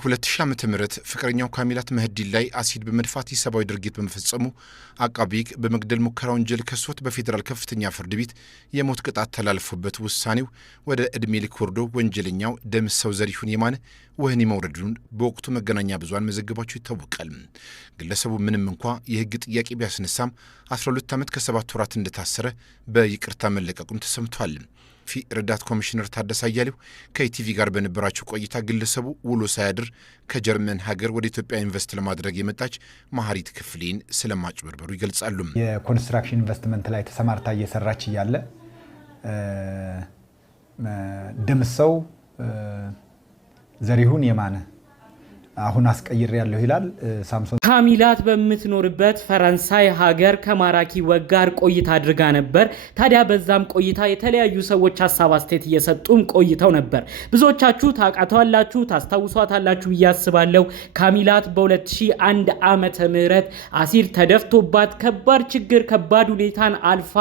2000 ዓመተ ምህረት ፍቅረኛው ካሚላት መህዲ ላይ አሲድ በመድፋት የሰብአዊ ድርጊት በመፈጸሙ አቃቤ ሕግ በመግደል ሙከራ ወንጀል ከሶት በፌዴራል ከፍተኛ ፍርድ ቤት የሞት ቅጣት ተላልፎበት ውሳኔው ወደ ዕድሜ ልክ ወርዶ ወንጀለኛው ደምሰው ዘሪሁን የማነ ወህኒ መውረዱን በወቅቱ መገናኛ ብዙሃን መዘገባቸው ይታወቃል። ግለሰቡ ምንም እንኳ የሕግ ጥያቄ ቢያስነሳም 12 ዓመት ከ7 ወራት እንደታሰረ በይቅርታ መለቀቁም ተሰምቷል። ረዳት ኮሚሽነር ታደሰ አያሌው ከኢቲቪ ጋር በነበራቸው ቆይታ ግለሰቡ ውሎ ሳያድር ከጀርመን ሀገር ወደ ኢትዮጵያ ኢንቨስት ለማድረግ የመጣች ማህሪት ክፍሌን ስለማጭበርበሩ ይገልጻሉ። የኮንስትራክሽን ኢንቨስትመንት ላይ ተሰማርታ እየሰራች እያለ ደምሰው ዘሪሁን የማነ አሁን አስቀይር ያለው ይላል ሳምሶን ካሚላት በምትኖርበት ፈረንሳይ ሀገር ከማራኪ ወግ ጋር ቆይታ አድርጋ ነበር። ታዲያ በዛም ቆይታ የተለያዩ ሰዎች ሐሳብ አስተያየት እየሰጡም ቆይተው ነበር። ብዙዎቻችሁ ታውቃቷላችሁ፣ ታስታውሷታላችሁ ብዬ አስባለሁ። ካሚላት በ2001 ዓመተ ምህረት አሲድ ተደፍቶባት ከባድ ችግር ከባድ ሁኔታን አልፋ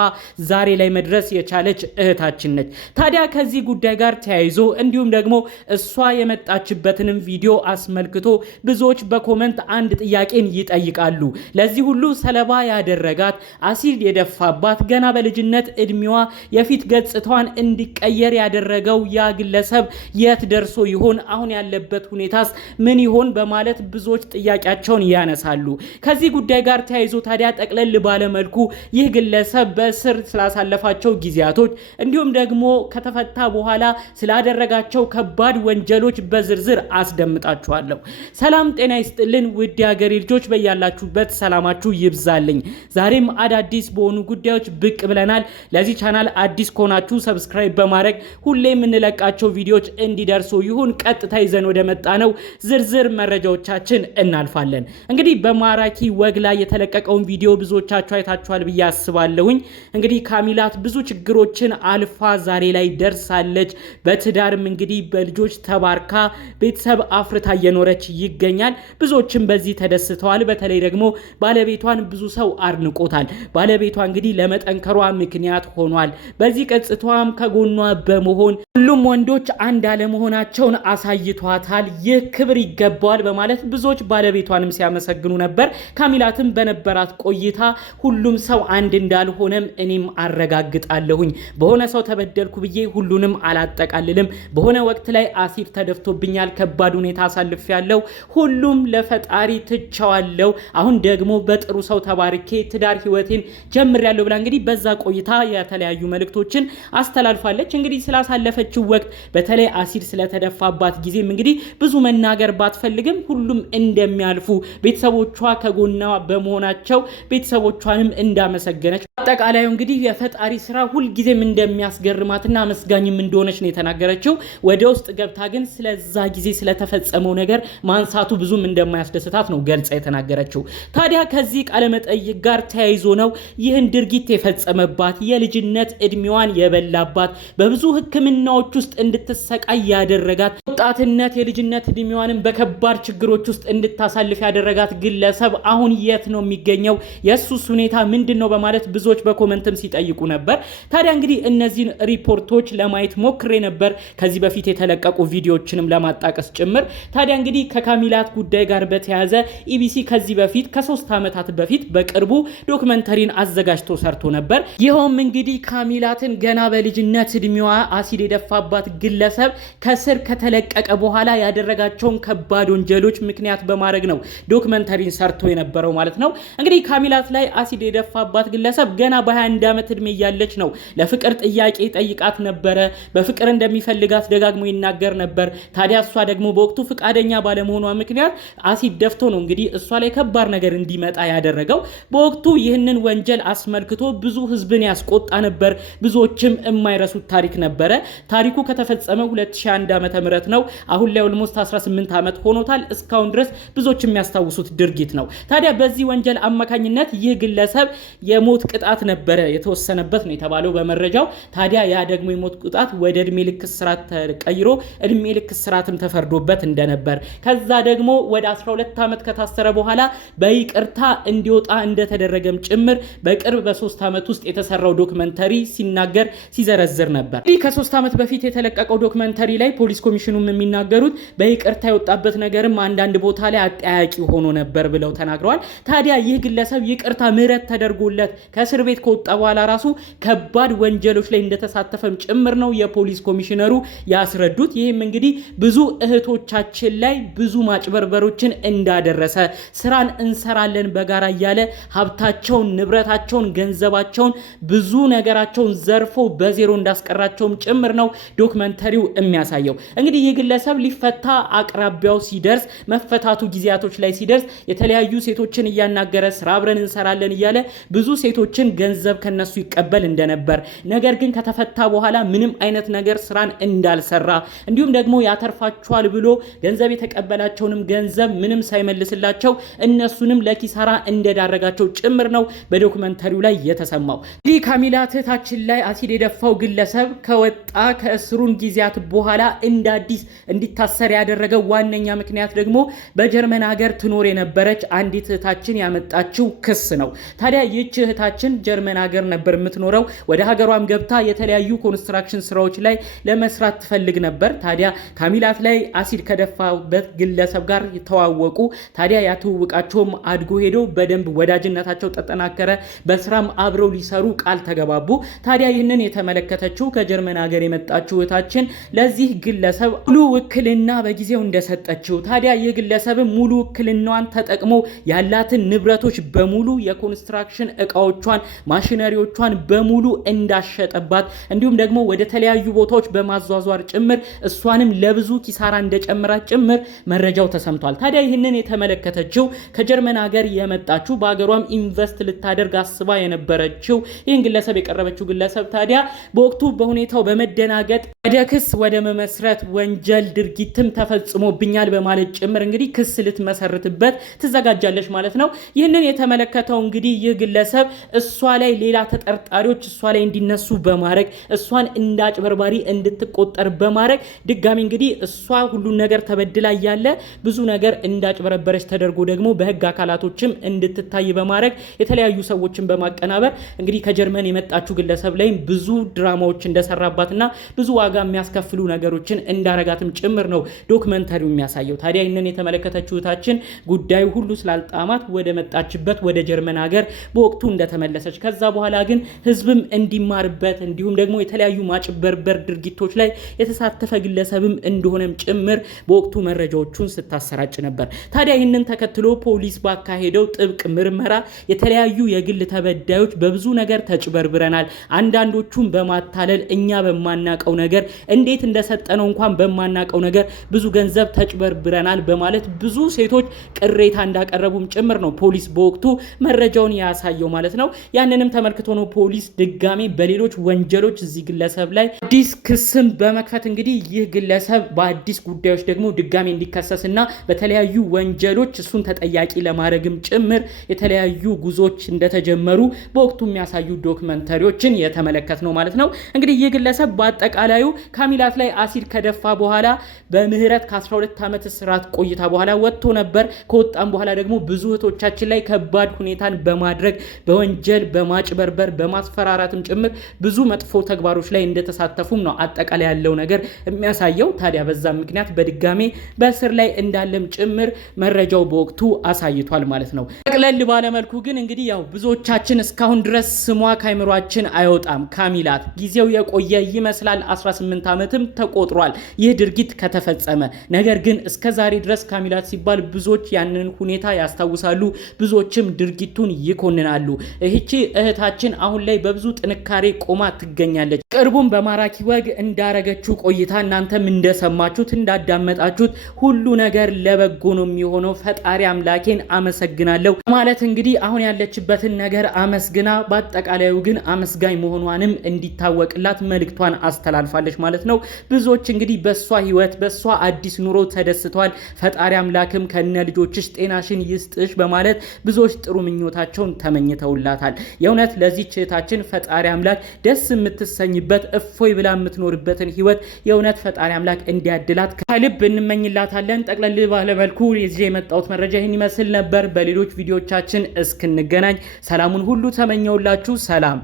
ዛሬ ላይ መድረስ የቻለች እህታችን ነች። ታዲያ ከዚህ ጉዳይ ጋር ተያይዞ እንዲሁም ደግሞ እሷ የመጣችበትንም ቪዲዮ አስመልክቶ ብዙዎች በኮመንት አንድ ጥያቄን ይጠይቃሉ። ለዚህ ሁሉ ሰለባ ያደረጋት አሲድ የደፋባት ገና በልጅነት እድሜዋ የፊት ገጽታዋን እንዲቀየር ያደረገው ያ ግለሰብ የት ደርሶ ይሆን? አሁን ያለበት ሁኔታስ ምን ይሆን? በማለት ብዙዎች ጥያቄያቸውን ያነሳሉ። ከዚህ ጉዳይ ጋር ተያይዞ ታዲያ ጠቅለል ባለ መልኩ ይህ ግለሰብ በእስር ስላሳለፋቸው ጊዜያቶች እንዲሁም ደግሞ ከተፈታ በኋላ ስላደረጋቸው ከባድ ወንጀሎች በዝርዝር አስደምጣችኋለሁ። ሰላም ጤና ይስጥልን ውድ የሀገሬ ልጆች፣ በያላችሁበት ሰላማችሁ ይብዛልኝ። ዛሬም አዳዲስ በሆኑ ጉዳዮች ብቅ ብለናል። ለዚህ ቻናል አዲስ ከሆናችሁ ሰብስክራይብ በማድረግ ሁሌ የምንለቃቸው ቪዲዮዎች እንዲደርሱ ይሁን። ቀጥታ ይዘን ወደ መጣነው ዝርዝር መረጃዎቻችን እናልፋለን። እንግዲህ በማራኪ ወግ ላይ የተለቀቀውን ቪዲዮ ብዙዎቻችሁ አይታችኋል ብዬ አስባለሁኝ። እንግዲህ ካሚላት ብዙ ችግሮችን አልፋ ዛሬ ላይ ደርሳለች። በትዳርም እንግዲህ በልጆች ተባርካ ቤተሰብ አፍርታ እየኖረች ይገኛል። ብዙዎችም በዚህ ተደስተዋል። በተለይ ደግሞ ባለቤቷን ብዙ ሰው አድንቆታል። ባለቤቷ እንግዲህ ለመጠንከሯ ምክንያት ሆኗል። በዚህ ገጽታዋም ከጎኗ በመሆን ሁሉም ወንዶች አንድ አለመሆናቸውን አሳይቷታል። ይህ ክብር ይገባዋል በማለት ብዙዎች ባለቤቷንም ሲያመሰግኑ ነበር። ካሚላትም በነበራት ቆይታ ሁሉም ሰው አንድ እንዳልሆነም እኔም አረጋግጣለሁኝ። በሆነ ሰው ተበደልኩ ብዬ ሁሉንም አላጠቃልልም። በሆነ ወቅት ላይ አሲድ ተደፍቶብኛል፣ ከባድ ሁኔታ አሳልፍ ያለው ሁሉም ለፈጣሪ ትቻዋለው። አሁን ደግሞ በጥሩ ሰው ተባርኬ ትዳር ህይወቴን ጀምሬያለሁ ብላ እንግዲህ በዛ ቆይታ የተለያዩ መልእክቶችን አስተላልፋለች። እንግዲህ ስላሳለፈችው ወቅት በተለይ አሲድ ስለተደፋባት ጊዜም እንግዲህ ብዙ መናገር ባትፈልግም ሁሉም እንደሚያልፉ ቤተሰቦቿ ከጎኗ በመሆናቸው ቤተሰቦቿንም እንዳመሰገነች አጠቃላዩ እንግዲህ የፈጣሪ ስራ ሁልጊዜም እንደሚያስገርማትና አመስጋኝም እንደሆነች ነው የተናገረችው። ወደ ውስጥ ገብታ ግን ስለዛ ጊዜ ስለተፈጸመው ነገር ማንሳቱ ብዙም እንደማያስደስታት ነው ገልጻ የተናገረችው። ታዲያ ከዚህ ቃለ መጠይቅ ጋር ተያይዞ ነው ይህን ድርጊት የፈጸመባት፣ የልጅነት እድሜዋን የበላባት፣ በብዙ ህክምናዎች ውስጥ እንድትሰቃይ ያደረጋት፣ ወጣትነት የልጅነት እድሜዋንም በከባድ ችግሮች ውስጥ እንድታሳልፍ ያደረጋት ግለሰብ አሁን የት ነው የሚገኘው? የሱስ ሁኔታ ምንድነው? በማለት ብዙዎች በኮመንትም ሲጠይቁ ነበር። ታዲያ እንግዲህ እነዚህን ሪፖርቶች ለማየት ሞክሬ ነበር፣ ከዚህ በፊት የተለቀቁ ቪዲዮዎችንም ለማጣቀስ ጭምር። ታዲያ እንግዲህ ከካሚላት ጉዳይ ጋር በተያያዘ ኢቢሲ ከዚህ በፊት ከ3 ዓመታት በፊት በቅርቡ ዶክመንተሪን አዘጋጅቶ ሰርቶ ነበር። ይኸውም እንግዲህ ካሚላትን ገና በልጅነት እድሜዋ አሲድ የደፋባት ግለሰብ ከስር ከተለቀቀ በኋላ ያደረጋቸውን ከባድ ወንጀሎች ምክንያት በማድረግ ነው ዶክመንተሪን ሰርቶ የነበረው ማለት ነው። እንግዲህ ካሚላት ላይ አሲድ የደፋባት ግለሰብ ገና በ21 ዓመት እድሜ እያለች ነው ለፍቅር ጥያቄ ጠይቃት ነበረ። በፍቅር እንደሚፈልጋት ደጋግሞ ይናገር ነበር። ታዲያ እሷ ደግሞ በወቅቱ ፍቃደኛ ባለመሆኗ ምክንያት አሲድ ደፍቶ ነው እንግዲህ እሷ ላይ ከባድ ነገር እንዲመጣ ያደረገው። በወቅቱ ይህንን ወንጀል አስመልክቶ ብዙ ህዝብን ያስቆጣ ነበር። ብዙዎችም የማይረሱት ታሪክ ነበረ። ታሪኩ ከተፈጸመ 2001 ዓመተ ምህረት ነው። አሁን ላይ ኦልሞስት 18 ዓመት ሆኖታል። እስካሁን ድረስ ብዙዎች የሚያስታውሱት ድርጊት ነው። ታዲያ በዚህ ወንጀል አማካኝነት ይህ ግለሰብ የሞት ቅጣት ነበረ የተወሰነበት ነው የተባለው በመረጃው። ታዲያ ያ ደግሞ የሞት ቅጣት ወደ እድሜ ልክ እስራት ተቀይሮ እድሜ ልክ እስራትም ተፈርዶበት እንደነበር ከዛ ደግሞ ወደ 12 ዓመት ከታሰረ በኋላ በይቅርታ እንዲወጣ እንደተደረገም ጭምር በቅርብ በ3 ዓመት ውስጥ የተሰራው ዶክመንተሪ ሲናገር ሲዘረዝር ነበር። ይህ ከ3 ዓመት በፊት የተለቀቀው ዶክመንተሪ ላይ ፖሊስ ኮሚሽኑም የሚናገሩት በይቅርታ የወጣበት ነገርም አንዳንድ ቦታ ላይ አጠያቂ ሆኖ ነበር ብለው ተናግረዋል። ታዲያ ይህ ግለሰብ ይቅርታ ምህረት ተደርጎለት ከእስር ቤት ከወጣ በኋላ ራሱ ከባድ ወንጀሎች ላይ እንደተሳተፈም ጭምር ነው የፖሊስ ኮሚሽነሩ ያስረዱት። ይህም እንግዲህ ብዙ እህቶቻችን ላይ ብዙ ማጭበርበሮችን እንዳደረሰ ስራን እንሰራለን በጋራ እያለ ሀብታቸውን፣ ንብረታቸውን፣ ገንዘባቸውን ብዙ ነገራቸውን ዘርፎ በዜሮ እንዳስቀራቸውም ጭምር ነው ዶክመንተሪው የሚያሳየው። እንግዲህ ይህ ግለሰብ ሊፈታ አቅራቢያው ሲደርስ መፈታቱ ጊዜያቶች ላይ ሲደርስ የተለያዩ ሴቶችን እያናገረ ስራ አብረን እንሰራለን እያለ ብዙ ሴቶችን ገንዘብ ከነሱ ይቀበል እንደነበር፣ ነገር ግን ከተፈታ በኋላ ምንም አይነት ነገር ስራን እንዳልሰራ እንዲሁም ደግሞ ያተርፋቸዋል ብሎ ገንዘብ የተቀበላቸውንም ገንዘብ ምንም ሳይመልስላቸው እነሱንም ለኪሳራ እንደዳረጋቸው ጭምር ነው በዶክመንተሪው ላይ የተሰማው። እንግዲህ ካሚላ እህታችን ላይ አሲድ የደፋው ግለሰብ ከወጣ ከእስሩን ጊዜያት በኋላ እንደ አዲስ እንዲታሰር ያደረገው ዋነኛ ምክንያት ደግሞ በጀርመን ሀገር ትኖር የነበረች አንዲት እህታችን ያመጣችው ክስ ነው። ታዲያ ይህች እህታችን ጀርመን ሀገር ነበር የምትኖረው። ወደ ሀገሯም ገብታ የተለያዩ ኮንስትራክሽን ስራዎች ላይ ለመስራት ትፈልግ ነበር። ታዲያ ካሚላት ላይ አሲድ ከደፋበት ግለሰብ ጋር ተዋወቁ። ታዲያ ያተዋወቃቸውም አድጎ ሄዶ በደንብ ወዳጅነታቸው ተጠናከረ። በስራም አብረው ሊሰሩ ቃል ተገባቡ። ታዲያ ይህንን የተመለከተችው ከጀርመን ሀገር የመጣችው እህታችን ለዚህ ግለሰብ ሙሉ ውክልና በጊዜው እንደሰጠችው፣ ታዲያ ይህ ግለሰብ ሙሉ ውክልናዋን ተጠቅሞ ያላትን ንብረቶች በሙሉ የኮንስትራክሽን እቃዎቿን፣ ማሽነሪዎቿን በሙሉ እንዳሸጠባት እንዲሁም ደግሞ ወደ ተለያዩ ቦታዎች በማዟዟር ጭምር እሷንም ለብዙ ኪሳራ እንደጨመራት ጭምር መረጃው ተሰምቷል። ታዲያ ይህንን የተመለከተችው ከጀርመን ሀገር የመጣችው በሀገሯም ኢንቨስት ልታደርግ አስባ የነበረችው ይህን ግለሰብ የቀረበችው ግለሰብ ታዲያ በወቅቱ በሁኔታው በመደናገጥ ወደ ክስ ወደ መመስረት ወንጀል ድርጊትም ተፈጽሞብኛል በማለት ጭምር እንግዲህ ክስ ልትመሰርትበት ትዘጋጃለች ማለት ነው። ይህንን የተመለከተው እንግዲህ ይህ ግለሰብ እሷ ላይ ሌላ ተጠርጣሪዎች እሷ ላይ እንዲነሱ በማድረግ እሷን እንዳጭበርባሪ እንድትቆጠር በማድረግ ድጋሚ እንግዲህ እሷ ሁሉን ነገር ተበድላ ያለ ብዙ ነገር እንዳጭበረበረች ተደርጎ ደግሞ በህግ አካላቶችም እንድትታይ በማድረግ የተለያዩ ሰዎችን በማቀናበር እንግዲህ ከጀርመን የመጣችው ግለሰብ ላይ ብዙ ድራማዎች እንደሰራባትና ብዙ ዋጋ የሚያስከፍሉ ነገሮችን እንዳረጋትም ጭምር ነው ዶክመንተሪው የሚያሳየው። ታዲያ ይህንን የተመለከተችው እህታችን ጉዳዩ ሁሉ ስላልጣማት ወደ መጣችበት ወደ ጀርመን ሀገር በወቅቱ እንደተመለሰች፣ ከዛ በኋላ ግን ህዝብም እንዲማርበት እንዲሁም ደግሞ የተለያዩ ማጭበርበር ድርጊቶች ላይ የተሳተፈ ግለሰብም እንደሆነም ጭምር በወቅቱ መረጃዎቹን ስታሰራጭ ነበር። ታዲያ ይህንን ተከትሎ ፖሊስ ባካሄደው ጥብቅ ምርመራ የተለያዩ የግል ተበዳዮች በብዙ ነገር ተጭበርብረናል፣ አንዳንዶቹም በማታለል እኛ በማናቀው ነገር እንዴት እንደሰጠነው እንኳን በማናቀው ነገር ብዙ ገንዘብ ተጭበርብረናል በማለት ብዙ ሴቶች ቅሬታ እንዳቀረቡም ጭምር ነው ፖሊስ በወቅቱ መረጃውን ያሳየው ማለት ነው። ያንንም ተመልክቶ ነው ፖሊስ ድጋሜ በሌሎች ወንጀሎች እዚህ ግለሰብ ላይ አዲስ ክስም በመክፈት እንግዲህ ይህ ግለሰብ በአዲስ ጉዳዮች ደግሞ ድጋሜ እንዲከሰስና በተለያዩ ወንጀሎች እሱን ተጠያቂ ለማድረግም ጭምር የተለያዩ ጉዞዎች እንደተጀመሩ በወቅቱ የሚያሳዩ ዶክመንተሪዎችን የተመለከት ነው ማለት ነው። እንግዲህ ይህ ግለሰብ በአጠቃላዩ ካሚላት ላይ አሲድ ከደፋ በኋላ በምህረት ከ12 ዓመት እስራት ቆይታ በኋላ ወጥቶ ነበር። ከወጣም በኋላ ደግሞ ብዙ እህቶቻችን ላይ ከባድ ሁኔታን በማድረግ በወንጀል በማጭበርበር በማስፈራራትም ጭምር ብዙ መጥፎ ተግባሮች ላይ እንደተሳተፉም ነው አጠቃላይ ያለው ነገር የሚያሳየው። ታዲያ በዛ ምክንያት በድጋሜ በእስር ላይ እንዳለም ጭምር መረጃው በወቅቱ አሳይቷል ማለት ነው። ጠቅለል ባለመልኩ ግን እንግዲህ ያው ብዙዎቻችን እስካሁን ድረስ ስሟ ከአይምሯችን አይወጣም። ካሚላት ጊዜው የቆየ ይመስላል፣ 18 ዓመትም ተቆጥሯል ይህ ድርጊት ከተፈጸመ። ነገር ግን እስከ ዛሬ ድረስ ካሚላት ሲባል ብዙዎች ያንን ሁኔታ ያስታውሳሉ፣ ብዙዎችም ድርጊቱን ይኮንናሉ። ይህቺ እህታችን አሁን ላይ በብዙ ጥንካሬ ቆማ ትገኛለች። ቅርቡም በማራኪ ወግ እንዳረገችው ቆይታ እናንተም እንደሰማችሁት እንዳዳመጣችሁት ሁሉ ነገር ለበጎ ነው የሚሆነው፣ ፈጣሪ አምላኬን አመሰግናለሁ ማለት እንግዲህ አሁን ያለችበትን ነገር አመስግና በአጠቃላዩ ግን አመስጋኝ መሆኗንም እንዲታወቅላት መልእክቷን አስተላልፋለች ማለት ነው። ብዙዎች እንግዲህ በሷ ህይወት በሷ አዲስ ኑሮ ተደስተዋል። ፈጣሪ አምላክም ከነ ልጆችሽ ጤናሽን ይስጥሽ በማለት ብዙዎች ጥሩ ምኞታቸውን ተመኝተውላታል። የእውነት ለዚህ እህታችን ፈጣሪ አምላክ ደስ የምትሰኝበት እፎይ ብላ የምትኖርበትን ህይወት የእውነት ፈጣሪ አምላክ እንዲያድላት ከልብ እንመኝላታለን። ጠቅለል ባለ መልኩ የዚህ የመጣሁት መረጃ ይህን ይመስል ነበር። በሌሎች ቪዲዮቻችን እስክንገናኝ ሰላሙን ሁሉ ተመኘውላችሁ። ሰላም።